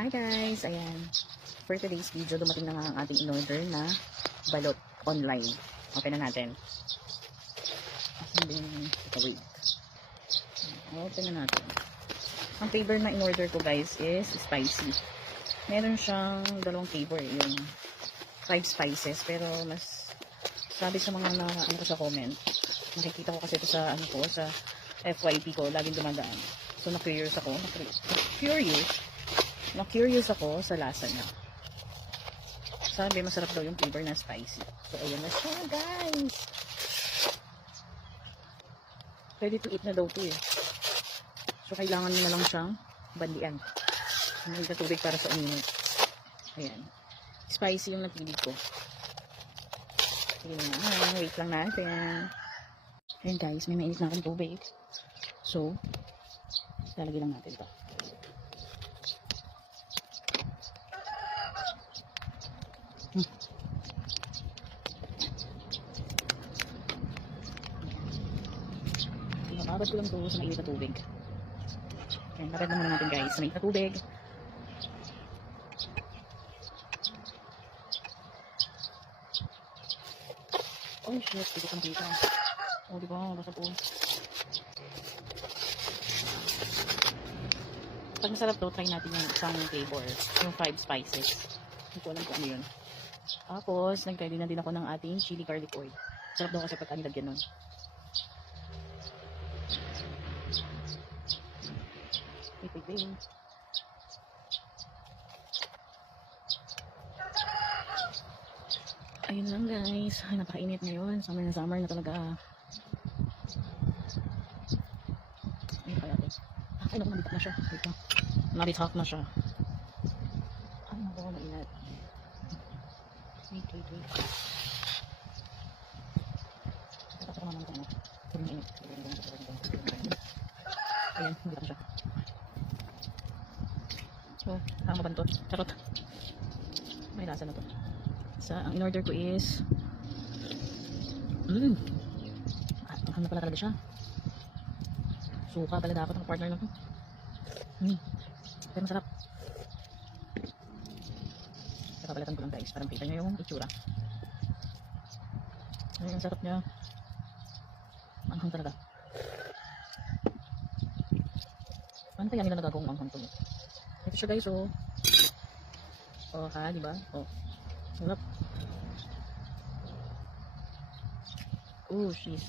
Hi guys! Ayan. For today's video, dumating na nga ang ating in-order na balot online. Open na natin. Wait. Open na natin. Ang flavor na in-order ko guys is spicy. Meron siyang dalawang flavor. Yung 5 spices. Pero mas sabi sa mga ano ko sa comment. Nakikita ko kasi ito sa ano ko, sa FYP ko. Laging dumadaan. So na-curious ako. Na-curious ako sa lasa niya. Sabi, masarap daw yung flavor na spicy. So, ayan na siya, guys. Ready to eat na daw ito eh. So, kailangan mo na lang siyang bandian. May na tubig para sa uminit. Ayan. Spicy yung napili ko. Ayan na. Wait lang natin. Ayan guys, may mainit na akong tubig. So, lalagay lang natin ito. Babad ko lang ito sa mainit na tubig. Okay, babad na muna natin guys sa mainit na tubig. Oh shit, hindi ko nakita. Oh diba, basta po. Pag masarap to, try natin yung isang flavor, yung 5 spices. Hindi ko alam kung ano yun. Tapos, nag-try na din ako ng ating chili garlic oil. Sarap daw kasi pagka nilagyan nun. Wait. Ayun lang guys. Ay, napakainit ngayon. Summer na talaga. Ay, kaya ito. Ay, naku, nabitak na siya. Wait lang. Nabitak na siya. Ay, naku, mainit. Wait. Tapos ko naman ito. Puro mainit. Ayan, nabitak na siya. So, tama ba ito? Charot. May lasa na to. Ang in-order ko is ang na pala talaga siya. Suka pala dapat ang partner na to. Pero masarap. Kapapalatan ko lang guys para makita nyo yung itsura. Ay, ang sarap niya. Manghang talaga. Paano kaya nila nagagawang manghang to? Ito siya guys, oh. Oh ha, diba? Oh. Sarap. Oh, jeez.